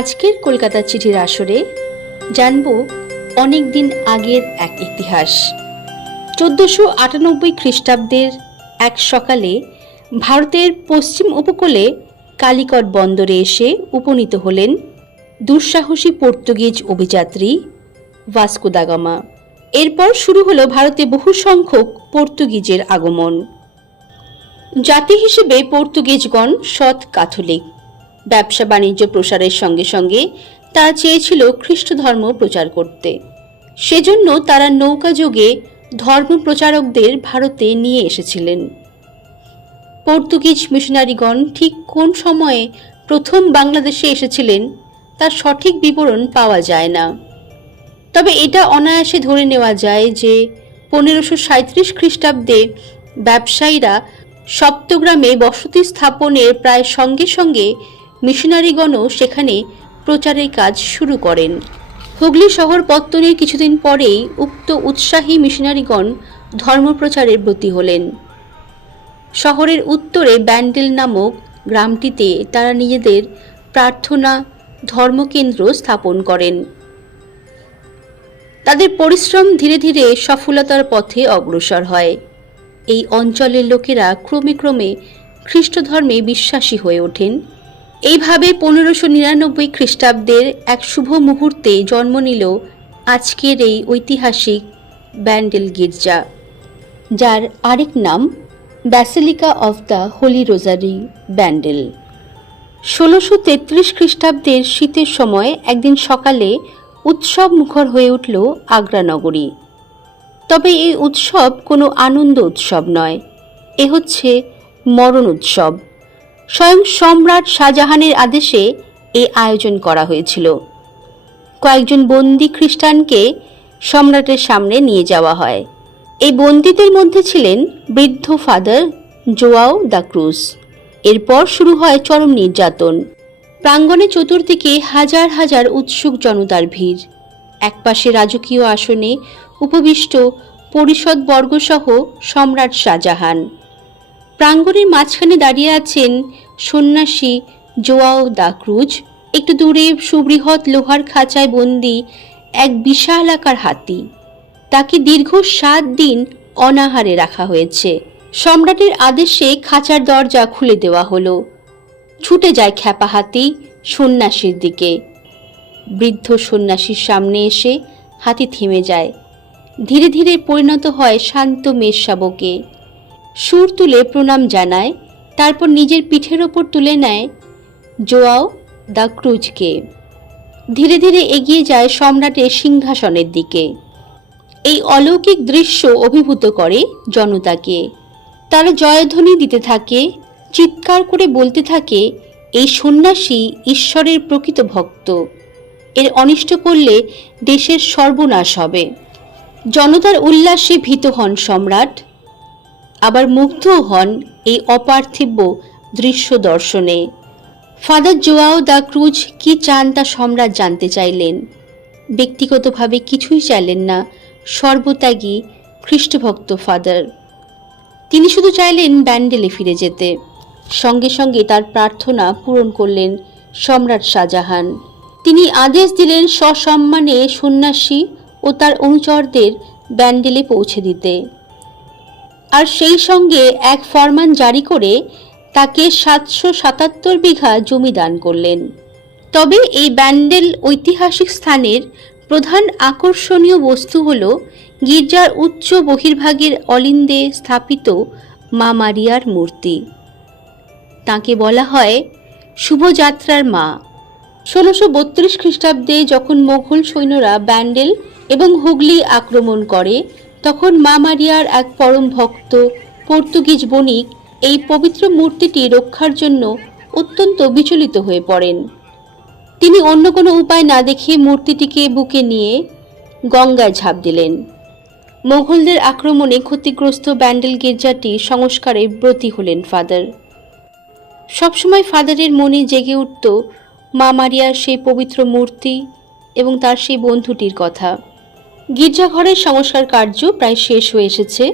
আজকের কলকাতার চিঠির আসরে জানব অনেক দিন আগের এক ইতিহাস। চোদ্দশো আটানব্বই খ্রিস্টাব্দের এক সকালে ভারতের পশ্চিম উপকূলে কালিকট বন্দরে এসে উপনীত হলেন দুঃসাহসী পর্তুগিজ অভিযাত্রী ভাস্কো দা এরপর শুরু হলো ভারতে বহু সংখ্যক পর্তুগিজের আগমন। জাতি হিসেবে পর্তুগিজগণ সৎ ক্যাথলিক ব্যবসা বাণিজ্য প্রসারের সঙ্গে সঙ্গে তারা চেয়েছিল খ্রিস্ট ধর্ম প্রচার করতে। সেজন্য তারা নৌকা যোগে ধর্ম প্রচারকদের ভারতে নিয়ে এসেছিলেন। পর্তুগিজ মিশনারিগণ ঠিক কোন সময়ে প্রথম বাংলাদেশে এসেছিলেন তার সঠিক বিবরণ পাওয়া যায় না। তবে এটা অনায়াসে ধরে নেওয়া যায় যে পনেরোশো সাঁত্রিশ খ্রিস্টাব্দে ব্যবসায়ীরা সপ্তগ্রামে বসতি স্থাপনের প্রায় সঙ্গে সঙ্গে মিশনারিগণও সেখানে প্রচারের কাজ শুরু করেন। হুগলি শহর পত্তনের কিছুদিন পরেই উক্ত উৎসাহী মিশনারিগণ ধর্মপ্রচারের ব্রতী হলেন। শহরের উত্তরে ব্যান্ডেল নামক গ্রামটিতে তারা নিজেদের প্রার্থনা, ধর্মকেন্দ্র স্থাপন করেন। তাদের পরিশ্রম ধীরে ধীরে সফলতার পথে অগ্রসর হয়। এই অঞ্চলের লোকেরা ক্রমে ক্রমে খ্রিস্ট ধর্মে বিশ্বাসী হয়ে ওঠেন। এইভাবে পনেরোশো নিরানব্বই খ্রিস্টাব্দের এক শুভ মুহূর্তে জন্ম নিল আজকের এই ঐতিহাসিক ব্যান্ডেল গির্জা, যার আরেক নাম basilica of the holy rosary Bandel. ষোলোশো তেত্রিশ খ্রিস্টাব্দের শীতের সময় একদিন সকালে উৎসব মুখর হয়ে উঠল আগ্রা নগরী। তবে এই উৎসব কোনো আনন্দ উৎসব নয়, এ হচ্ছে মরণ উৎসব। স্বয়ং সম্রাট শাহজাহানের আদেশে এ আয়োজন করা হয়েছিল। কয়েকজন বন্দি খ্রিস্টানকে সম্রাটের সামনে নিয়ে যাওয়া হয়। এই বন্দীদের মধ্যে ছিলেন বৃদ্ধ ফাদার জোয়াও দ্য ক্রুজ এরপর শুরু হয় চরম নির্যাতন। প্রাঙ্গণে চতুর্দিকে হাজার হাজার উৎসুক জনতার ভিড়। একপাশে রাজকীয় আসনে উপবিষ্ট পরিষদ বর্গসহ সম্রাট শাহজাহান। প্রাঙ্গণের মাঝখানে দাঁড়িয়ে আছেন সন্ন্যাসী জোয়াও দা ক্রুজ। একটু দূরে সুবৃহৎ লোহার খাঁচায় বন্দি এক বিশাল আকার হাতি। তাকে দীর্ঘ সাত দিন অনাহারে রাখা হয়েছে। সম্রাটের আদেশে খাঁচার দরজা খুলে দেওয়া হলো। ছুটে যায় খ্যাপা হাতি সন্ন্যাসীর দিকে। বৃদ্ধ সন্ন্যাসীর সামনে এসে হাতি থেমে যায়। ধীরে ধীরে পরিণত হয় শান্ত মেষশাবকে সুর তুলে প্রণাম জানায়, তারপর নিজের পিঠের ওপর তুলে নেয় জোয়াও দ্য ক্রুজকে। ধীরে ধীরে এগিয়ে যায় সম্রাটের সিংহাসনের দিকে। এই অলৌকিক দৃশ্য অভিভূত করে জনতাকে। তারা জয়ধ্বনি দিতে থাকে, চিৎকার করে বলতে থাকে, এই সন্ন্যাসী ঈশ্বরের প্রকৃত ভক্ত। এর অনিষ্ট করলে দেশের সর্বনাশ হবে। জনতার উল্লাসে ভীত হন সম্রাট। আবার মুগ্ধও হন এই অপার্থিব্য দৃশ্য দর্শনে। ফাদার জোয়াও দ্য ক্রুজ কি চান তা সম্রাট জানতে চাইলেন। ব্যক্তিগতভাবে কিছুই চাইলেন না, সর্বত্যাগী খ্রিস্টভক্ত ফাদার। তিনি শুধু চাইলেন ব্যান্ডেলে ফিরে যেতে। সঙ্গে সঙ্গে তার প্রার্থনা পূরণ করলেন সম্রাট শাহজাহান। তিনি আদেশ দিলেন সসম্মানে সন্ন্যাসী ও তার অনুচরদের ব্যান্ডেলে পৌঁছে দিতে। আর সেই সঙ্গে এক ফরমান জারি করে তাকে সাতশো সাতাত্তর বিঘা জমি দান করলেন। তবে এই ব্যান্ডেল ঐতিহাসিক স্থানের প্রধান আকর্ষণীয় বস্তু হল গির্জার উচ্চ বহির্ভাগের অলিন্দে স্থাপিত মা মারিয়ার মূর্তি। তাকে বলা হয় শুভযাত্রার মা। ষোলোশো বত্রিশ খ্রিস্টাব্দে যখন মোঘল সৈন্যরা ব্যান্ডেল এবং হুগলি আক্রমণ করে তখন মা মারিয়ার এক পরম ভক্ত, পর্তুগিজ বণিক, এই পবিত্র মূর্তিটি রক্ষার জন্য অত্যন্ত বিচলিত হয়ে পড়েন। তিনি অন্য কোনো উপায় না দেখে মূর্তিটিকে বুকে নিয়ে গঙ্গায় ঝাঁপ দিলেন। মোঘলদের আক্রমণে ক্ষতিগ্রস্ত ব্যান্ডেল গির্জাটি সংস্কারে ব্রতী হলেন ফাদার। সবসময় ফাদারের মনে জেগে উঠত মা মারিয়ার সেই পবিত্র মূর্তি এবং তার সেই বন্ধুটির কথা। গির্জাঘরের সংস্কার কার্য প্রায় শেষ হয়ে এসেছে।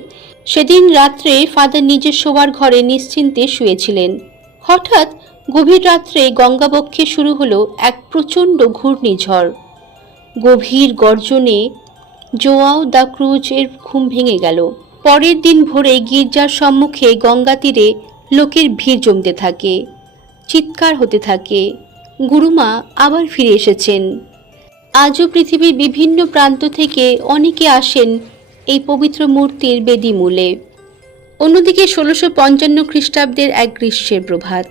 সেদিন রাত্রে ফাদার নিজের শোবার ঘরে নিশ্চিন্তে শুয়েছিলেন। হঠাৎ গভীর রাত্রে গঙ্গাবক্ষে শুরু হলো এক প্রচণ্ড ঘূর্ণিঝড়। গভীর গর্জনে জোয়াও দ্য ক্রুজের ঘুম ভেঙে গেল। পরের দিন ভোরে গির্জার সম্মুখে গঙ্গা তীরে লোকের ভিড় জমতে থাকে, চিৎকার হতে থাকে। গুরুমা আবার ফিরে এসেছেন। আজও পৃথিবীর বিভিন্ন প্রান্ত থেকে অনেকে আসেন এই পবিত্র মূর্তির বেদিমূলে। অন্যদিকে ষোলোশো পঞ্চান্ন খ্রিস্টাব্দের এক গ্রীষ্মের প্রভাত।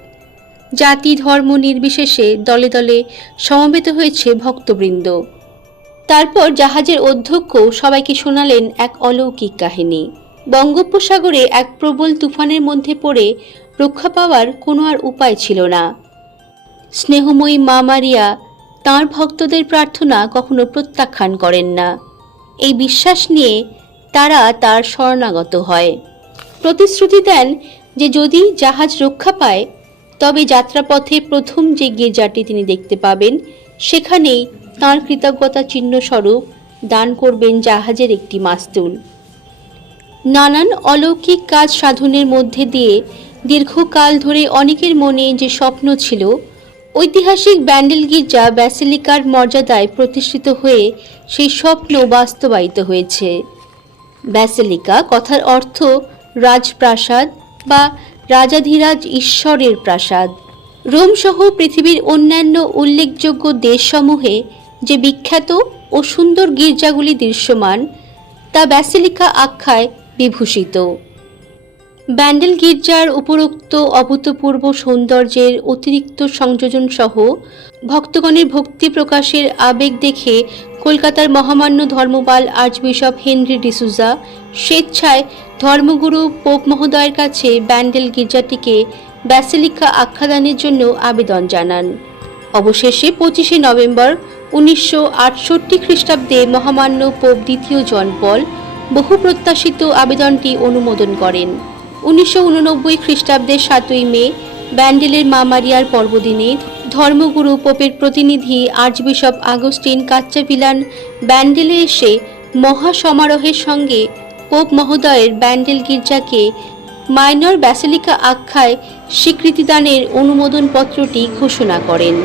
জাতি, ধর্ম নির্বিশেষে দলে দলে সমবেত হয়েছে ভক্তবৃন্দ। তারপর জাহাজের অধ্যক্ষ সবাইকে শোনালেন এক অলৌকিক কাহিনী। বঙ্গোপসাগরে এক প্রবল তুফানের মধ্যে পড়ে রক্ষা পাওয়ার কোনো আর উপায় ছিল না। স্নেহময়ী মা মারিয়া তাঁর ভক্তদের প্রার্থনা কখনো প্রত্যাখ্যান করেন না। এই বিশ্বাস নিয়ে তারা তার শরণাগত হয়। প্রতিশ্রুতি দেন যে যদি জাহাজ রক্ষা পায়, তবে যাত্রাপথে প্রথম যে গির্জাটি তিনি দেখতে পাবেন, সেখানেই তাঁর কৃতজ্ঞতা চিহ্ন স্বরূপ দান করবেন জাহাজের একটি মাস্তুল। নানান অলৌকিক কাজ সাধনের মধ্যে দিয়ে দীর্ঘকাল ধরে অনেকের মনে যে স্বপ্ন ছিল ঐতিহাসিক ব্যান্ডেল গির্জা ব্যাসিলিকার মর্যাদায় প্রতিষ্ঠিত হয়ে সেই স্বপ্ন বাস্তবায়িত হয়েছে। ব্যাসিলিকা কথার অর্থ রাজপ্রাসাদ বা রাজাধিরাজ ঈশ্বরের প্রাসাদ। রোম সহ পৃথিবীর অন্যান্য উল্লেখযোগ্য দেশসমূহে যে বিখ্যাত ও সুন্দর গির্জাগুলি দৃশ্যমান, তা ব্যাসিলিকা আখ্যায় বিভূষিত। ব্যান্ডেল গির্জার উপরোক্ত অভূতপূর্ব সৌন্দর্যের অতিরিক্ত সংযোজন সহ ভক্তগণের ভক্তি প্রকাশের আবেগ দেখে কলকাতার মহামান্য ধর্মপাল আর্চবিশপ হেনরি ডিসুজা স্বেচ্ছায় ধর্মগুরু পোপ মহোদয়ের কাছে ব্যান্ডেল গির্জাটিকে ব্যাসিলিকা আখ্যাদানের জন্য আবেদন জানান। অবশেষে পঁচিশে নভেম্বর উনিশশো আটষট্টি খ্রিস্টাব্দে মহামান্য পোপ দ্বিতীয় জন পল বহু প্রত্যাশিত আবেদনটি অনুমোদন করেন। উনিশশো উননব্বই খ্রিস্টাব্দের সাতই মে, ব্যান্ডেলের মা মারিয়ার পর্বদিনে ধর্মগুরু পোপের প্রতিনিধি আর্চবিশপ আগস্টিন কাচ্চাভিলান ব্যান্ডেলে এসে মহা সমারোহের সঙ্গে পোপ মহোদয়ের ব্যান্ডেল গির্জাকে মাইনর ব্যাসিলিকা আখ্যায় স্বীকৃতিদানের অনুমোদন পত্রটি ঘোষণা করেন।